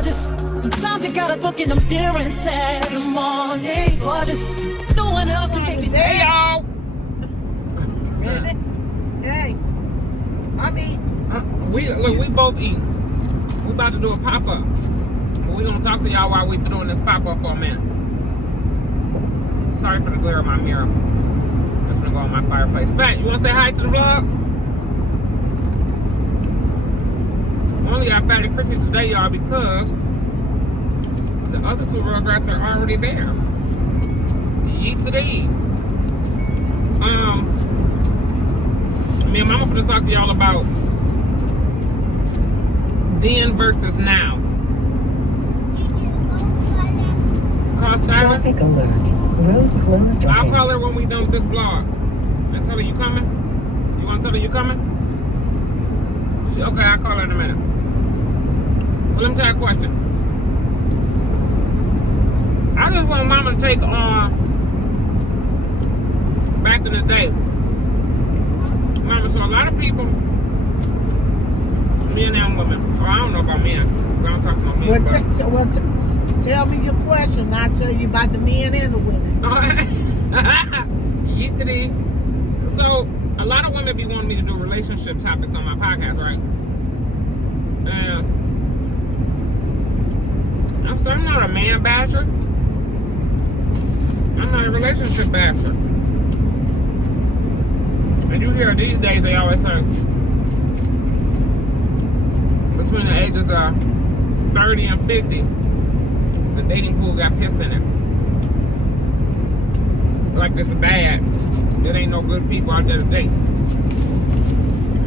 gorgeous. Sometimes you gotta look in the mirror and say, good morning, gorgeous. No one else can make me say, Hey, y'all. Really? Hey. I mean, we both eating. We about to do a pop-up. But we gonna talk to y'all while we doing this pop-up for a minute. Sorry for the glare of my mirror. That's gonna go on my fireplace. Pat, you wanna say hi to the vlog? We only got Fatty Chrissy today, y'all, because the other two Rugrats are already there. Yeet to the eat. Me and Mama finna talk to y'all about then versus now. Call Skylar. Traffic alert. Road closed. I'll call her when we done with this vlog. And tell her you coming? You wanna tell her you coming? Okay, I'll call her in a minute. So let me tell you a question. I just want Mama to take on back in the day. Mama, so a lot of people, men and women, or I don't know about men, I don't talk about men. Tell me your question, and I'll tell you about the men and the women. So, a lot of women be wanting me to do relationship topics on my podcast, right? I'm not a man basher. I'm not a relationship basher. And you hear these days, they always say, between the ages of 30 and 50, the dating pool got piss in it. Like this is bad. There ain't no good people out there to date.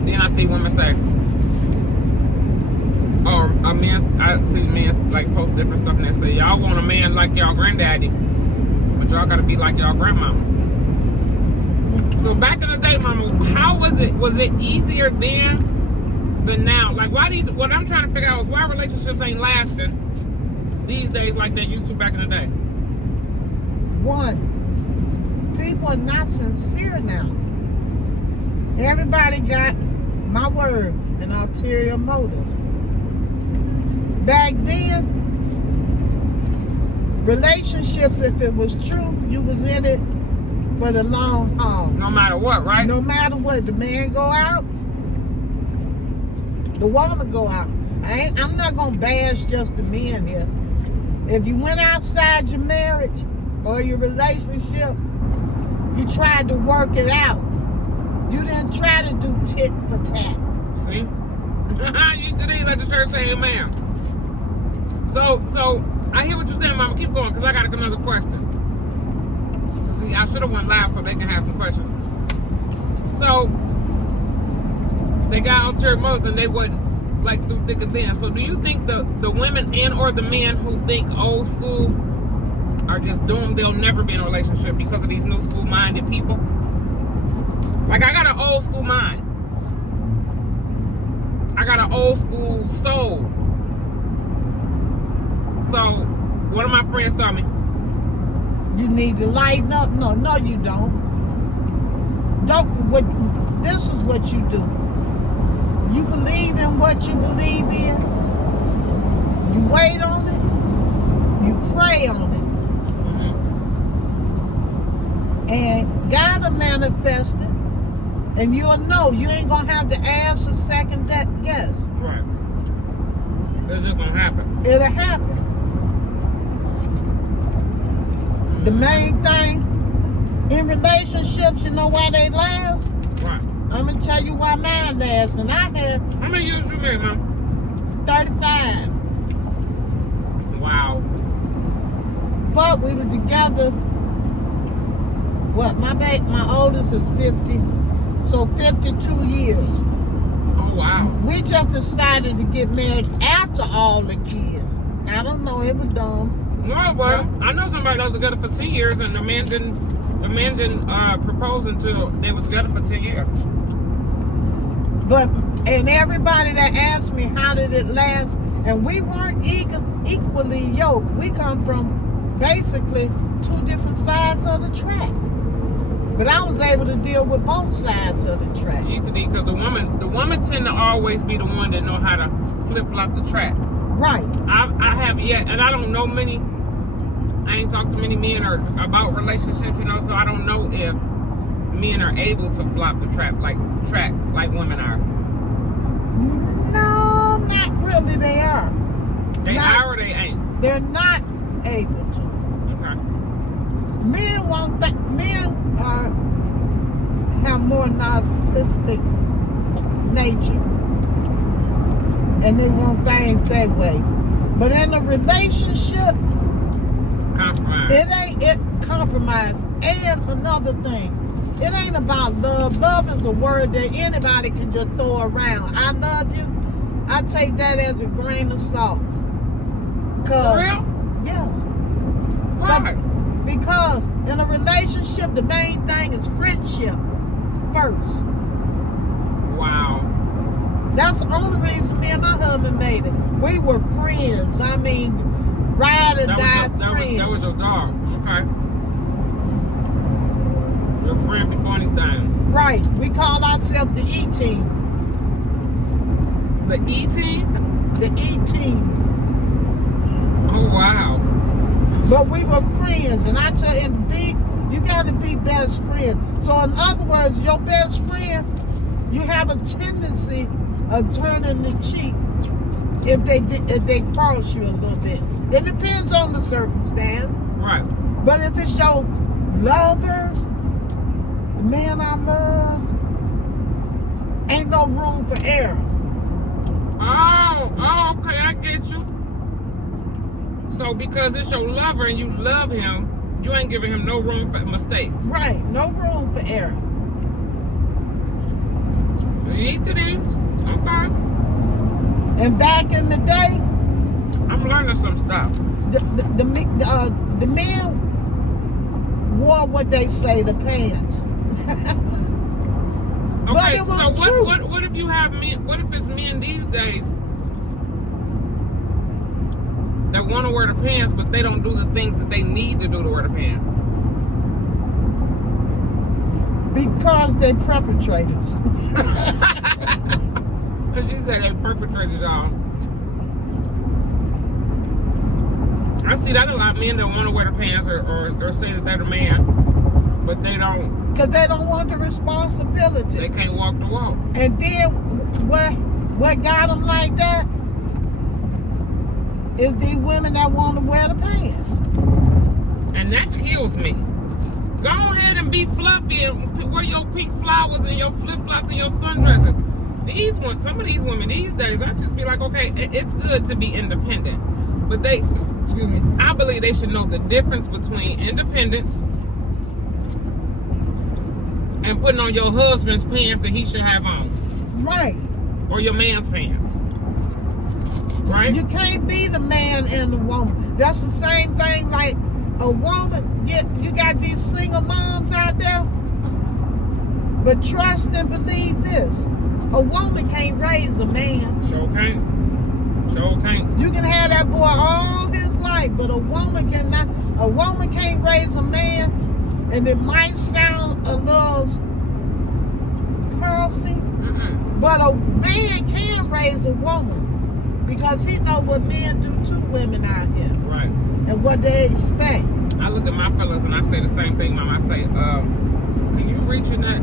Then I see women say, or I see men like post different stuff and they say, y'all want a man like y'all granddaddy, but y'all gotta be like y'all grandmama. So back in the day, Mama, how was it? Was it easier then than now? Like what I'm trying to figure out is why relationships ain't lasting these days like they used to back in the day. One, people are not sincere now. Everybody got, my word, an ulterior motive. Back then, relationships, if it was true, you was in it for the long haul. No matter what, right? No matter what, the man go out, the woman go out. I'm not gonna bash just the men here. If you went outside your marriage or your relationship, you tried to work it out. You didn't try to do tit for tat. See? You didn't let the church say amen. So I hear what you're saying, Mama. Keep going, because I got another question. See, I should have went live so they can have some questions. So they got ulterior motives and they wasn't like through thick and thin. So do you think the women and or the men who think old school are just doomed? They'll never be in a relationship because of these new school minded people. Like I got an old school mind. I got an old school soul. So one of my friends told me, you need to lighten up. No, you don't. This is what you do. You believe in what you believe in. You wait on it. You pray on it. Mm-hmm. And God will manifest it. And you'll know. You ain't going to have to ask a second guess. Right. It's just going to happen. It'll happen. The main thing in relationships, you know why they last? Right. I'm going to tell you why mine lasts. And I had... How many years you married, Mom? 35. Wow. But we were together, what, my oldest is 50, so 52 years. Oh, wow. We just decided to get married after all the kids. I don't know, it was dumb. No, but I know somebody that was together for 10 years and the man didn't propose until they was together for 10 years. And everybody that asked me how did it last, and we weren't equally yoked. We come from basically two different sides of the track. But I was able to deal with both sides of the track. Because the woman tend to always be the one that know how to flip-flop the track. Right. I have yet, and I don't know many. I ain't talked to many men or about relationships, you know, so I don't know if men are able to flop the track like women are. No, not really. They are. They are or they ain't. They're not able to. Okay. Men won't. Men have more narcissistic nature, and they want things that way. But in a relationship, Compromise. it compromise. And another thing, it ain't about love. Love is a word that anybody can just throw around. I love you. I take that as a grain of salt. For real? Yes. Why? Because in a relationship, the main thing is friendship first. Wow. That's the only reason me and my husband made it. We were friends. I mean, ride or die friends. That was your dog. Okay. Your friend before anything. Right. We call ourselves the E-Team. The E-Team? The E-Team. Oh, wow. But we were friends. And I tell you, you got to be best friends. So in other words, your best friend, you have a tendency of turning the cheek if they cross you a little bit. It depends on the circumstance. Right. But if it's your lover, the man I love, ain't no room for error. Oh, okay, I get you. So because it's your lover and you love him, you ain't giving him no room for mistakes. Right, no room for error. You eat to these? Okay. And back in the day, I'm learning some stuff. the men wore what they say, the pants. But Okay, it was so true. what if you have men? What if it's men these days that want to wear the pants, but they don't do the things that they need to do to wear the pants? Because they perpetrators. Because she said they perpetrated y'all. I see that a lot. Men that want to wear the pants or say that they're the man, but they don't. Because they don't want the responsibility. They can't walk the walk. And then what got them like that is the women that want to wear the pants. And that kills me. Go ahead and be fluffy and wear your pink flowers and your flip-flops and your sundresses. Some of these women these days, I just be like, okay, it's good to be independent. But I believe they should know the difference between independence and putting on your husband's pants that he should have on. Right. Or your man's pants. Right? You can't be the man and the woman. That's the same thing like a woman. You got these single moms out there. But trust and believe this. A woman can't raise a man. Sure can't. Sure can't. You can have that boy all his life, but a woman cannot. A woman can't raise a man, and it might sound a little crossy, but a man can raise a woman because he know what men do to women out here. Right. And what they expect. I look at my fellas and I say the same thing, Mom. I say, can you reach in that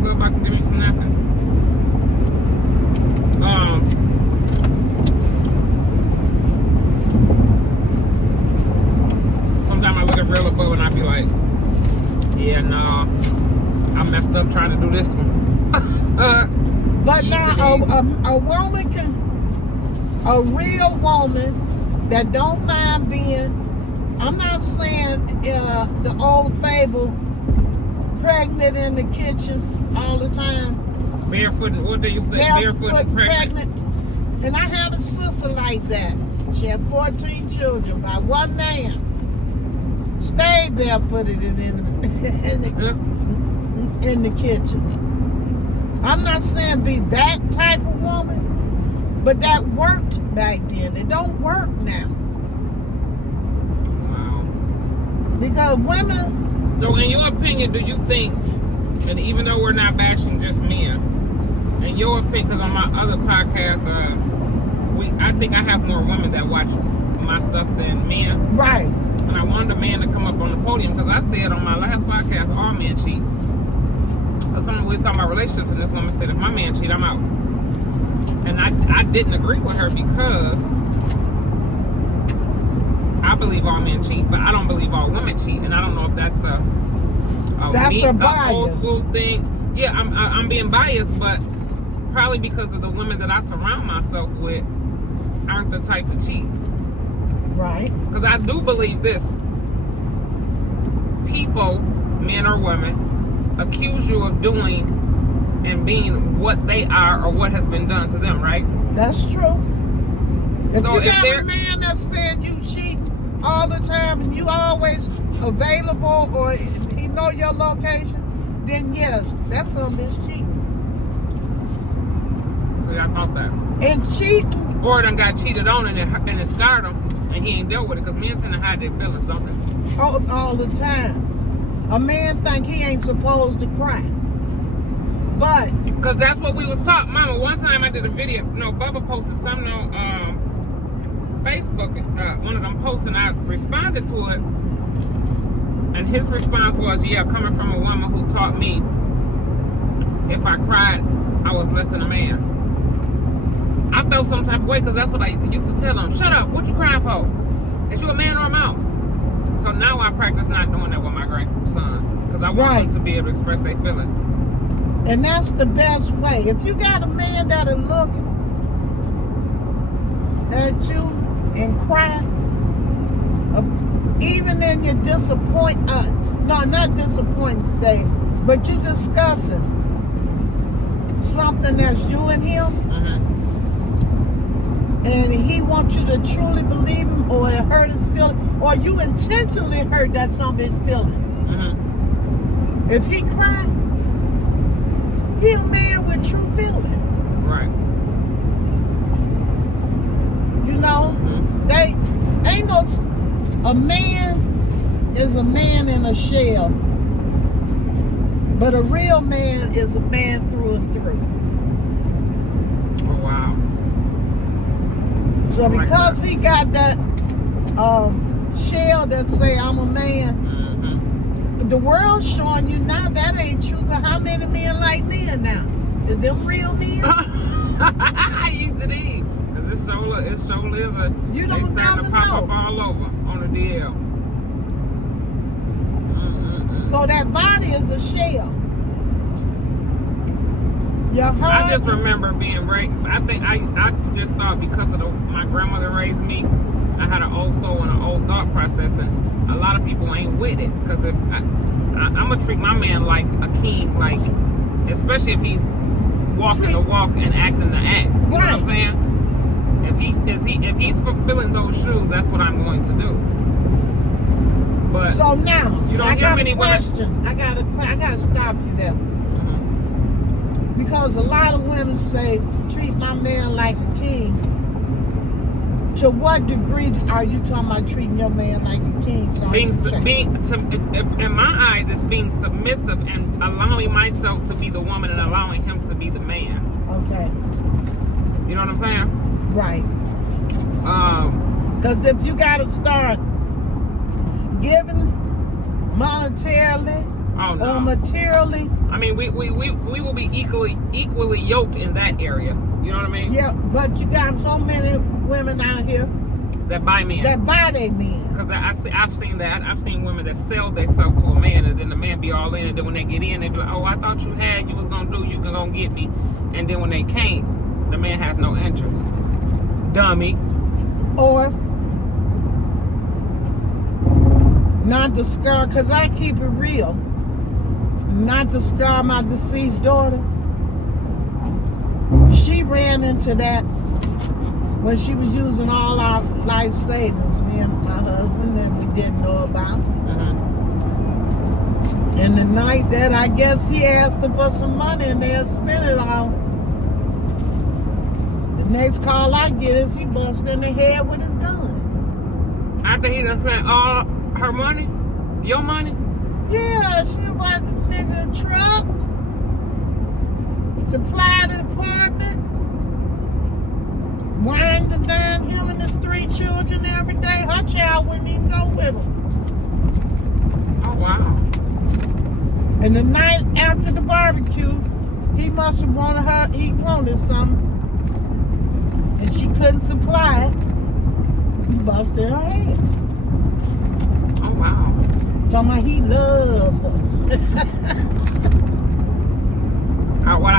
glove box and give me some napkins? Sometimes I look at real above and I be like, yeah, no, I messed up trying to do this one. But now a woman can, a real woman that don't mind being, I'm not saying the old fable, pregnant in the kitchen all the time. Barefoot, what do you say? Barefoot and pregnant. And I had a sister like that. She had 14 children by one man. Stayed barefooted in the kitchen. I'm not saying be that type of woman, but that worked back then. It don't work now. Wow. Because women... So in your opinion, do you think, and even though we're not bashing just men, in your opinion, because on my other podcast, I think I have more women that watch my stuff than men. Right. And I wanted a man to come up on the podium because I said on my last podcast, all men cheat. Because we were talking about relationships, and this woman said, if my man cheat, I'm out. And I didn't agree with her because I believe all men cheat, but I don't believe all women cheat. And I don't know if that's a bias. old school thing. Yeah, I'm being biased, but probably because of the women that I surround myself with aren't the type to cheat. Right. Because I do believe this. People, men or women, accuse you of doing and being what they are or what has been done to them, right? That's true. If So you if got they're- a man that's saying you cheat all the time and you always available or he know your location, then yes, that's something that's cheating. So I thought that. And cheating, Or done got cheated on and it scarred him and he ain't dealt with it because men tend to hide their feelings, don't they? all the time. A man think he ain't supposed to cry. But Because that's what we was taught. Mama, one time I did a video, Bubba posted something on Facebook, one of them posts, and I responded to it. And his response was, yeah, coming from a woman who taught me if I cried, I was less than a man. I felt some type of way because that's what I used to tell him. Shut up, what you crying for? Is you a man or a mouse? So now I practice not doing that with my grandsons because I want them to be able to express their feelings. and that's the best way. If you got a man that'll look at you and cry, even in your not disappointed state, but you discussing something that's you and him, and he wants you to truly believe him, or it hurt his feeling, or you intentionally hurt that somebody's feeling. If he cried, he a man with true feeling. Right. You know, they ain't no. A man is a man in a shell, but a real man is a man through and through. Oh, wow. So like because that. he got that shell that say I'm a man, the world's showing you now that ain't true. Cause how many men like men now? Is them real men? I used to be. Cause it sure is You they don't starting never to pop know. up all over on the DL. So that body is a shell. Your heart. I just remember being raised. I think I just thought because of my grandmother raised me, I had an old soul and an old thought process, and a lot of people ain't with it. Because if I'm gonna treat my man like a king, like especially if he's walking the walk and acting the act. You know what I'm saying? If he's fulfilling those shoes, that's what I'm going to do. But So now, you don't I hear got many a women- question. I gotta stop you there. Because a lot of women say, treat my man like a king. To what degree are you talking about treating your man like a king? So in my eyes, it's being submissive and allowing myself to be the woman and allowing him to be the man. Okay. You know what I'm saying? Right. Because if you got to start giving monetarily or materially. I mean, we will be equally yoked in that area. You know what I mean? Yeah, but you got so many women out here That buy men. that buy their men. Because I've seen that. I've seen women that sell themselves to a man, and then the man be all in, and then when they get in, they be like, oh, I thought you was going to do, you going to get me. And then when they can't, the man has no interest. Dummy. Or not to scar, because I keep it real, not to scar my deceased daughter. She ran into that when she was using all our life savings, me and my husband, that we didn't know about. And the night that I guess he asked her for some money and they'll spend it all, the next call I get is he busted in the head with his gun. After he done spent all her money, your money. Yeah, she bought the nigga a truck, supplied the apartment, winding down him and his 3 children every day. Her child wouldn't even go with him. Oh, wow. And the night after the barbecue, he must have wanted her, he wanted something. And she couldn't supply it. He busted her head. Oh, wow. Talking about he loved her.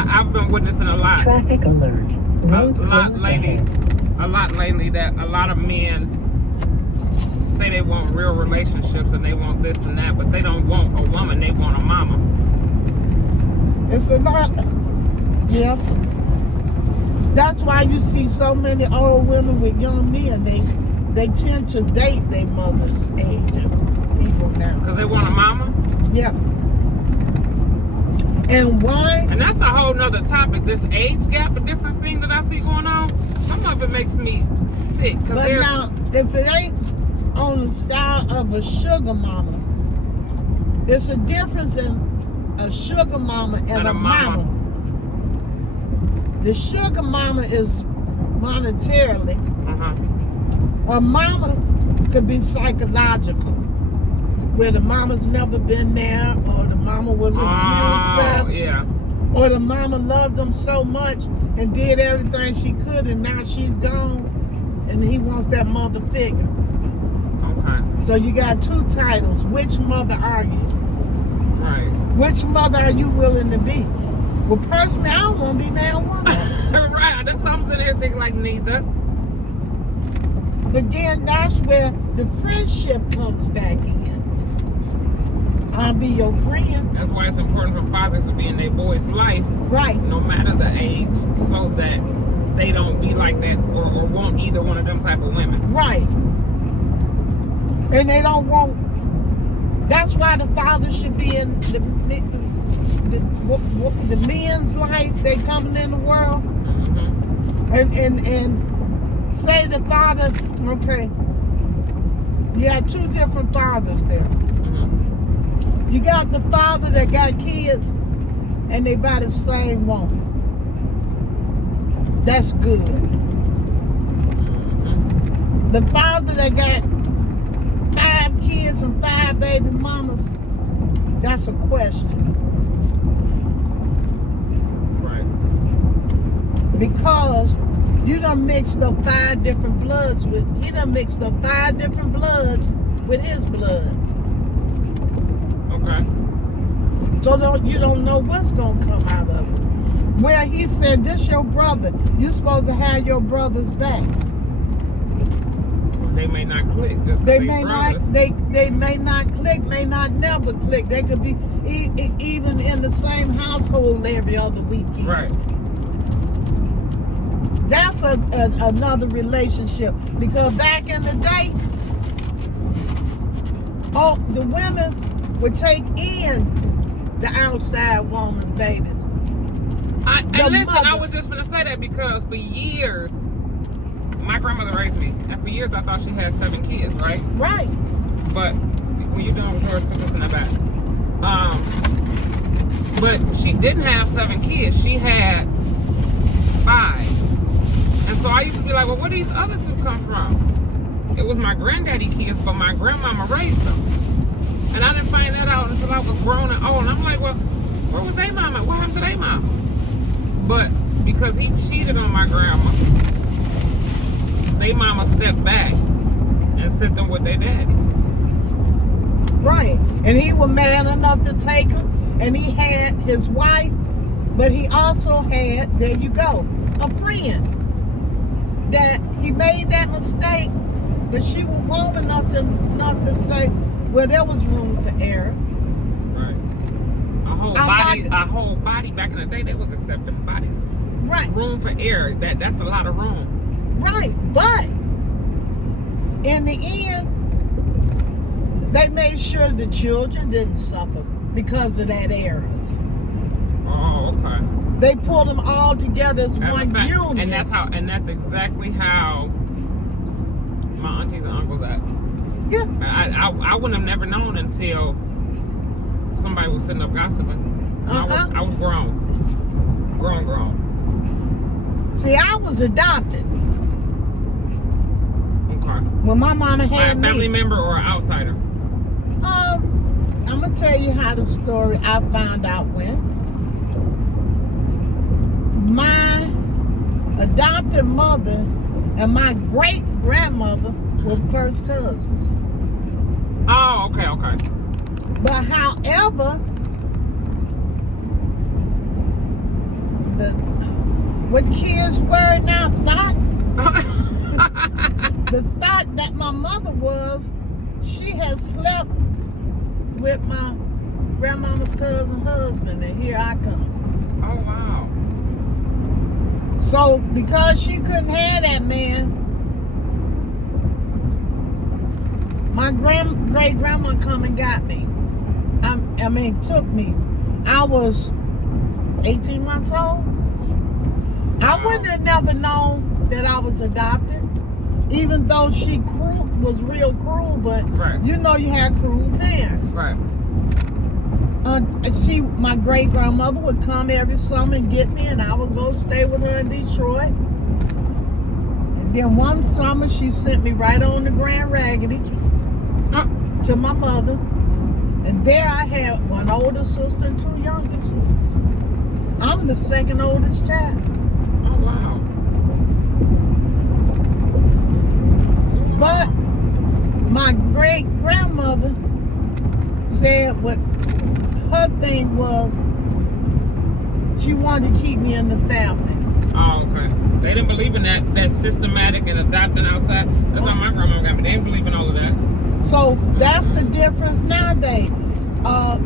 I've been witnessing a lot. Traffic alert. Road closed ahead. A lot lately that a lot of men say they want real relationships and they want this and that, but they don't want a woman, they want a mama. It's a lot. Yeah. That's why you see so many old women with young men. They tend to date their mother's age of people now. Because they want a mama? Yeah. And why? And that's a whole nother topic. This age gap, a difference thing that I see going on, some of it makes me sick. But now, if it ain't on the style of a sugar mama, there's a difference in a sugar mama and a mama. The sugar mama is monetarily. A mama could be psychological, where the mama's never been there, or the mama was abusive, yeah. or the mama loved him so much and did everything she could, and now she's gone, and he wants that mother figure. Okay. So you got 2 titles. Which mother are you? Right. Which mother are you willing to be? Well, personally, I don't want to be now one. Right. That's what I'm sitting here thinking like neither. But then that's where the friendship comes back in. I'll be your friend. That's why it's important for fathers to be in their boys' life, Right. no matter the age, so that they don't be like that or want either one of them type of women. Right. And they don't want. That's why the father should be in the men's life. They coming in the world. Mm-hmm. And say the father, okay, you got 2 different fathers there. Mm-hmm. You got the father that got kids and they by the same woman. That's good. Mm-hmm. The father that got 5 kids and 5 baby mamas, that's a question. Right. Because you done mixed up 5 different bloods with, he done mixed up 5 different bloods with his blood. Okay. So you don't know what's going to come out of it. Well, he said, this your brother. You're supposed to have your brother's back. Well, they may not click. Just They they may brothers. not, they may not click, may not never click. They could be even in the same household every other weekend. Right. That's another relationship. Because back in the day, the women would take in the outside woman's babies. And listen, mother. I was just going to say that because for years, my grandmother raised me. And for years, I thought she had 7 kids, right? Right. But when you're done with George, put this in the back. But she didn't have 7 kids. She had 5. And so I used to be like, well, where these other 2 come from? It was my granddaddy kids, but my grandmama raised them. And I didn't find that out until I was grown and old. And I'm like, well, where was their mama? What happened to their mama? But because he cheated on my grandma, their mama stepped back and sent them with their daddy. Right. And he was man enough to take her. And he had his wife. But he also had, there you go, a friend. That he made that mistake. But she was woman enough to say, well, there was room for error. Right. A whole body back in the day, they was accepting bodies. Right. Room for error. That's a lot of room. Right. But in the end, they made sure the children didn't suffer because of that errors. Oh, okay. They pulled them all together as one union. And that's exactly how my aunties and uncles act. Yeah. I wouldn't have never known until somebody was sitting up gossiping. I was grown. Grown. See, I was adopted. When my mama By a had family me, member or an outsider? I'm gonna tell you how the story I found out went. My adopted mother and my great grandmother were first cousins. Oh, okay. But however, what kids were now thought, the thought that my mother was, she had slept with my grandmama's cousin husband, and here I come. Oh, wow. So because she couldn't have that man, my great grandma come and got me. Took me. I was 18 months old. I wouldn't have never known that I was adopted, even though she was real cruel, but Right. you know you had cruel parents. Right. My great grandmother would come every summer and get me, and I would go stay with her in Detroit. And then one summer she sent me right on to Grand Raggedy to my mother, and there I had one older sister and two younger sisters. I'm the second oldest child. Oh, wow. But my great grandmother said what her thing was, she wanted to keep me in the family. Oh, okay. They didn't believe in that systematic and adopting outside. That's how my grandma got me. They didn't believe in all of that. So that's the difference nowadays.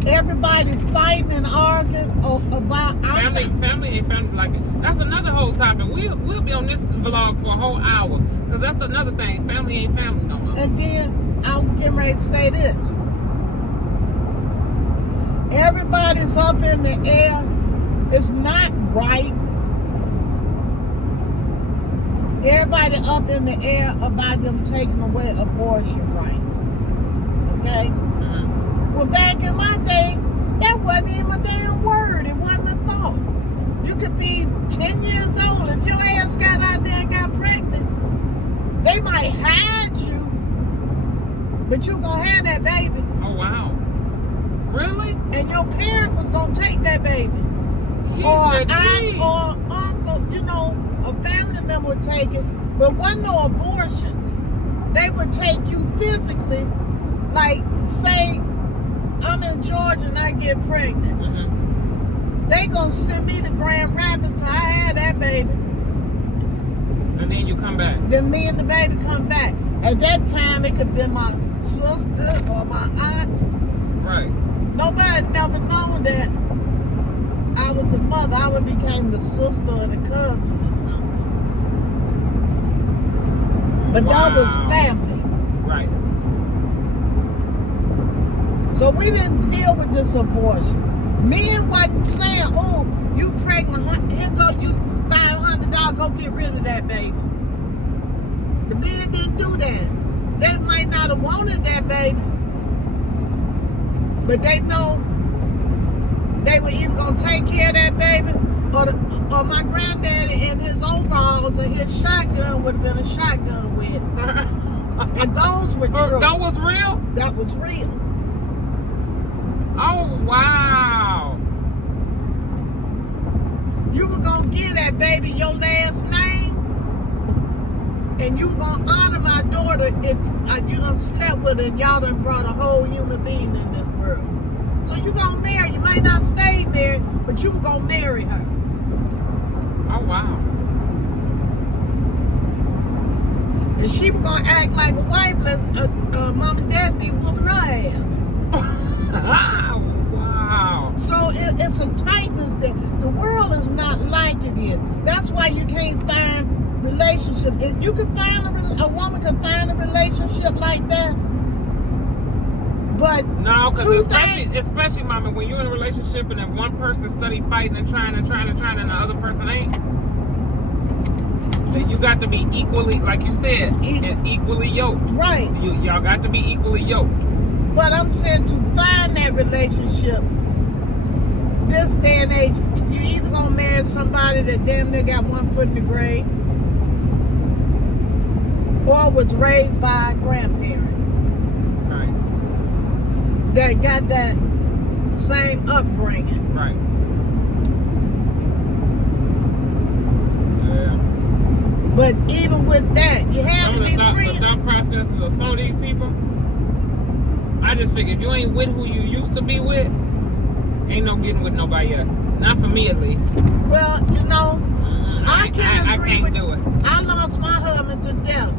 Everybody fighting and arguing about Family ain't family like it. That's another whole topic. We'll be on this vlog for a whole hour, because that's another thing. Family ain't family no more. And then I'm getting ready to say this. Everybody's up in the air. It's not right. Everybody up in the air about them taking away abortion rights. Okay? Well, back in my day, that wasn't even a damn word. It wasn't a thought. You could be 10 years old. If your ass got out there and got pregnant, they might hide you, but you gonna have that baby. Oh, wow. Really? And your parent was gonna take that baby. Yeah, Or that aunt did. or uncle, a family member would take it. But wasn't no abortions. They would take you physically, like say I'm in Georgia and I get pregnant. They gonna send me to Grand Rapids till I had that baby. And then you come back. Then me and the baby come back. At that time, it could be my sister or my aunt. Right. Nobody never known that I was the mother. I would became the sister or the cousin or something. But that was family. Right. So we didn't deal with this abortion. Men wasn't saying, oh, you pregnant, here go you $500, go get rid of that baby. The men didn't do that. They might not have wanted that baby, but they know they were either going to take care of that baby, or my granddaddy in his overalls and his shotgun would have been a shotgun with him. And those were true. That was real? That was real. Oh, wow. You were going to give that baby your last name, and you were going to honor my daughter if you done slept with her and y'all done brought a whole human being in this world. So you going to marry. You might not stay married, but you were going to marry her. Oh, wow. And she was going to act like a wife, let's mom and dad be whooping her ass. Wow. So it's a tightness that the world is not like it is. That's why you can't find relationship. If you could find a woman could find a relationship like that, but No, because especially, mama, when you're in a relationship and if one person study fighting and trying and the other person ain't, then you got to be equally, like you said, equally yoked. right. Y'all got to be equally yoked. But I'm saying to find that relationship, this day and age, you either gonna marry somebody that damn near got one foot in the grave, or was raised by a grandparent Right. that got that same upbringing. Right. Yeah. But even with that, you have to be The free. thought processes of some of these people, I just figured if you ain't with who you used to be with, ain't no getting with nobody else. Not for me at least. Well, you know, I can agree can't with do it. I lost my husband to death.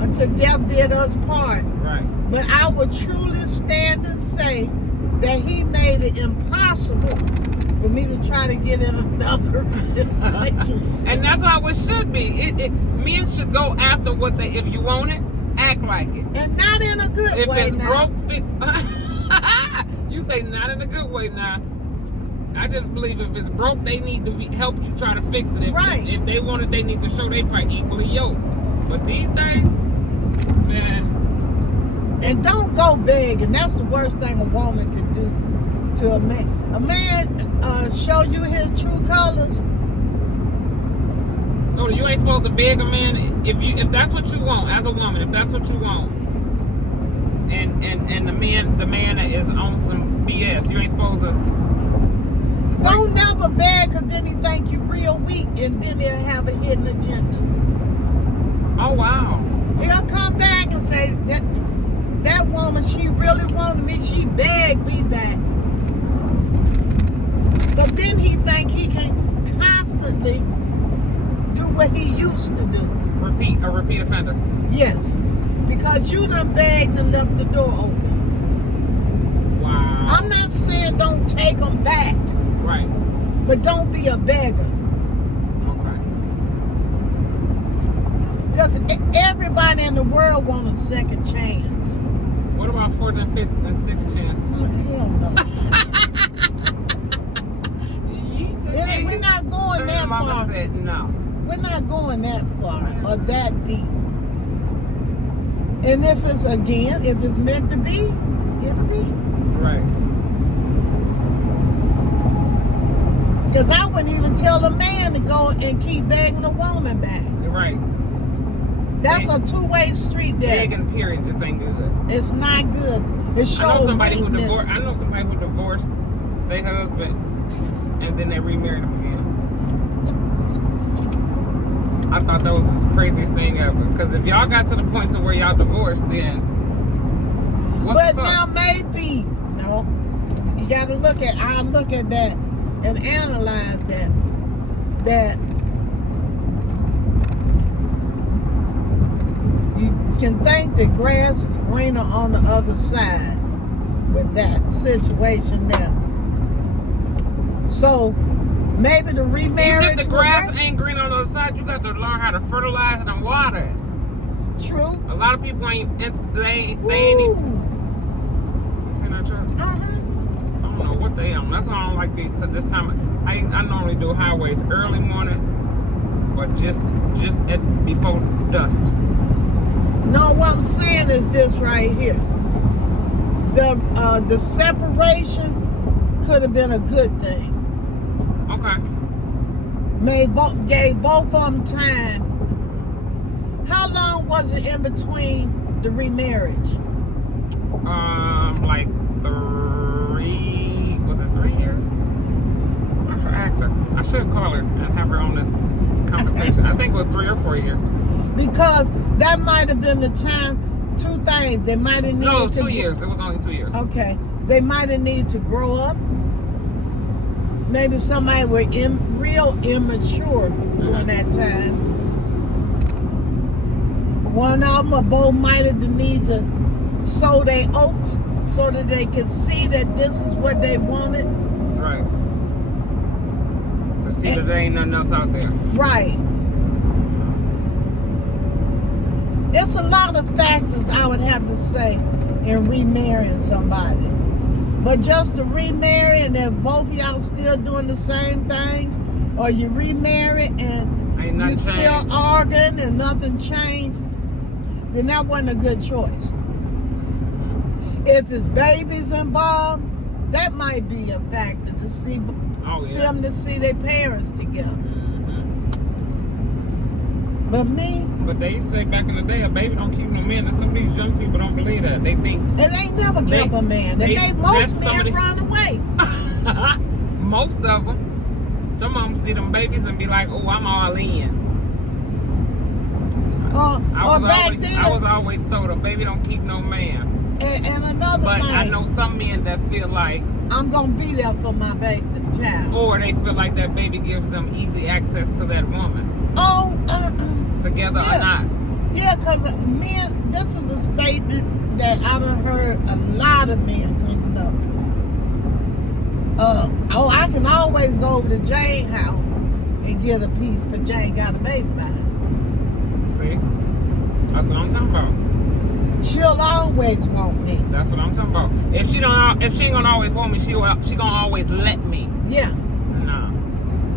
Until death did us part. Right. But I would truly stand and say that he made it impossible for me to try to get in another relationship. And that's how it should be. Men should go after what they, if you want it, act like it. And not in a good If way it's now. broke, you say not in a good way now. I just believe if it's broke, they need to help you try to fix it. Right. If they want it, they need to show they part equally yoked. But these days, man. And don't go begging. That's the worst thing a woman can do to a man. A man show you his true colors. So you ain't supposed to beg a man if that's what you want as a woman. If that's what you want, and the man is on some BS, you ain't supposed to. Don't never beg, because then he think you real weak, and then he'll have a hidden agenda. Oh wow. He'll come back and say that woman, she really wanted me. She begged me back. So then he think he can constantly do what he used to do. A repeat offender. Yes, because you done begged and left the door open. Wow. I'm not saying don't take them back, Right. but don't be a beggar. Okay. Just everybody in the world want a second chance. What about fourth and fifth and sixth chance? Hell no. We're not going that Mama far. said no. We're not going that far or that deep. And if it's meant to be, it'll be. Right. Because I wouldn't even tell a man to go and keep begging a woman back. You're right. That's a two-way street there. Begging period just ain't good. It's not good. It shows I know somebody weakness. who divorced their husband and then they remarried him again. I thought that was the craziest thing ever. Because if y'all got to the point to where y'all divorced, then what But the fuck? now maybe, no, you got to look at that and analyze that you can think the grass is greener on the other side with that situation there. So maybe the remarriage. Even if the grass ain't green on the other side, you got to learn how to fertilize it and water it. True. A lot of people ain't they ain't Woo. even. You seen that truck? Uh-huh. I don't know what they on. That's why I don't like these. This time, I normally do highways early morning, or just before dusk. No, what I'm saying is this right here. The separation could have been a good thing. Okay. Gave both of them time. How long was it in between the remarriage? Like 3. Was it 3 years? I should ask her. I should call her and have her on this conversation. I think it was 3 or 4 years. Because that might have been the time. Two things. They might have needed No, it was to 2 years. It was only 2 years. Okay. They might have needed to grow up. Maybe somebody were real immature during that time. One of them or both might have need to sow their oats so that they could see that this is what they wanted. Right. To see that there ain't nothing else out there. Right. It's a lot of factors I would have to say in remarrying somebody. But just to remarry and if both of y'all still doing the same things, or you remarry and Ain't nothing you still changed. arguing and nothing changed, then that wasn't a good choice. If it's babies involved, that might be a factor to see them to see their parents together. Mm-hmm. But me, But they used to say back in the day, a baby don't keep no man. And some of these young people don't believe that. They think it ain't never kept a man. Most that's men somebody- run away. most of them. Some of them see them babies and be like, "Oh, I'm all in." Or back then, I was always told a baby don't keep no man. and another But thing, I know some men that feel like, I'm gonna be there for my baby child. or they feel like that baby gives them easy access to that woman, Oh, together yeah. or not. Yeah, because men, this is a statement that I done heard a lot of men coming up. Oh, I can always go over to Jane's house and get a piece because Jane got a baby by her. See, that's what I'm talking about. She'll always want me. That's what I'm talking about. If she ain't gonna always want me, she gonna always let me. Yeah. Nah.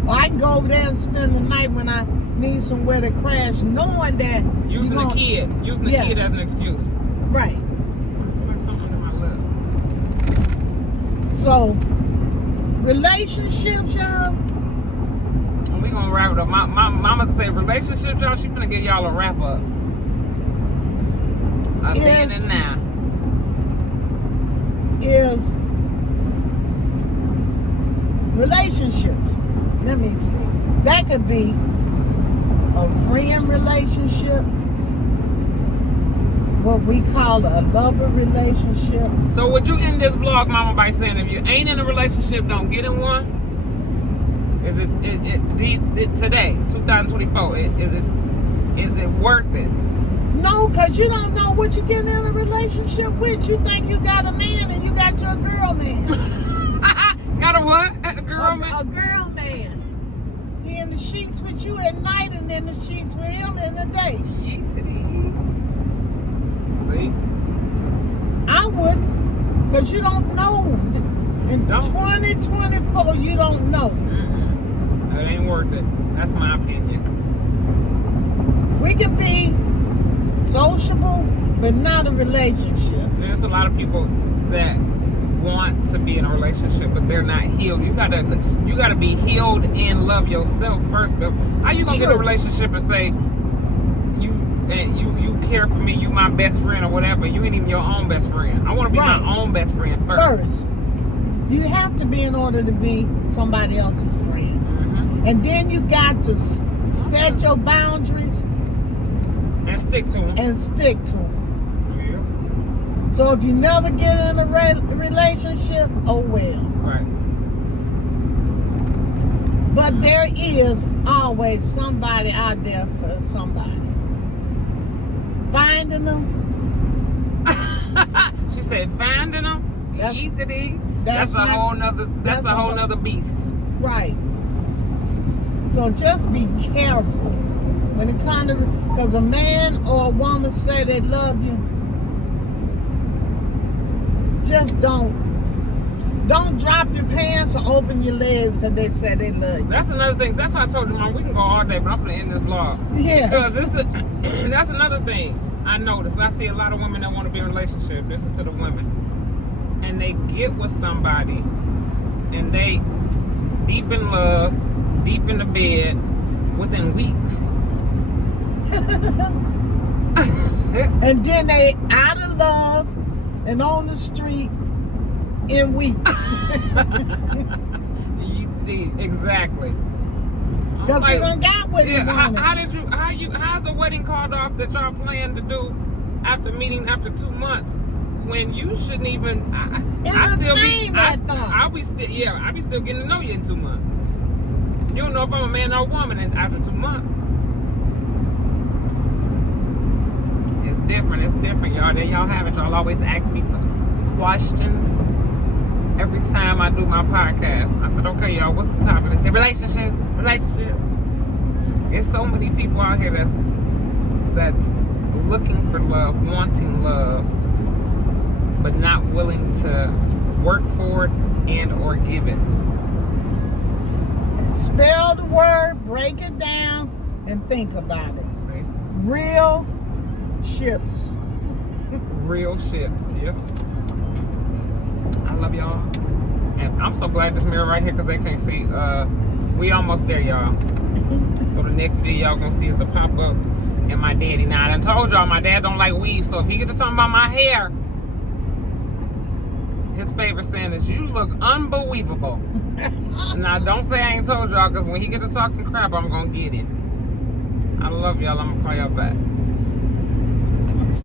Or I can go over there and spend the night when I need somewhere to crash, knowing that Using the kid as an excuse. Right. I feel like something under my lip. So, relationships, y'all. And we gonna wrap it up. My mama said relationships, y'all. She finna give y'all a wrap up. Then and now. Is relationships. Let me see. That could be a friend relationship, what we call a lover relationship. So would you end this vlog, Mama, by saying if you ain't in a relationship, don't get in one? Is it today, 2024? Is it worth it? No, because you don't know what you're getting in a relationship with. You think you got a man and you got your girl man. Got a what? A girl man? A girl man. He in the sheets with you at night and in the sheets with him in the day. See? I wouldn't, because you don't know. In 2024, you don't know. That ain't worth it. That's my opinion. We can be sociable, but not a relationship. There's a lot of people that want to be in a relationship, but they're not healed. You gotta be healed and love yourself first. But how you gonna get in a relationship and say you care for me, you my best friend or whatever? You ain't even your own best friend. I want to be my own best friend first. You have to be in order to be somebody else's friend, and then you got to set your boundaries and stick to them. Yeah. So if you never get in a relationship, oh well. Right. But there is always somebody out there for somebody. Finding them. She said finding them. That's a whole nother beast. Right. So just be careful when it comes to, because a man or a woman say they love you, just don't drop your pants or open your legs because they say they love you. That's another thing. That's why I told you, Mom, we can go all day, but I'm gonna end this vlog. Yes. Because that's another thing I noticed. I see a lot of women that want to be in a relationship. This is to the women. And they get with somebody and they deep in love, deep in the bed within weeks. And then they out of love and on the street in weeks. Exactly. Because he done got what he wanted. How's the wedding called off that y'all planned to do after meeting after 2 months when you shouldn't even? I'll be still getting to know you in 2 months. You don't know if I'm a man or a woman after 2 months. It's different, y'all. There y'all have it. Y'all always ask me for questions every time I do my podcast. I said, okay, y'all, what's the topic? They said relationships. There's so many people out here that's looking for love, wanting love, but not willing to work for it and or give it. Spell the word, break it down, and think about it. See? Real ships. Real ships, yep. I love y'all. And I'm so glad this mirror right here because they can't see. We almost there, y'all. So the next video y'all gonna see is the pop-up and my daddy. Now, I done told y'all my dad don't like weave, so if he get to talking about my hair, his favorite saying is, you look unbelievable. Now, don't say I ain't told y'all, because when he get to talking crap, I'm going to get it. I love y'all. I'm going to call y'all back.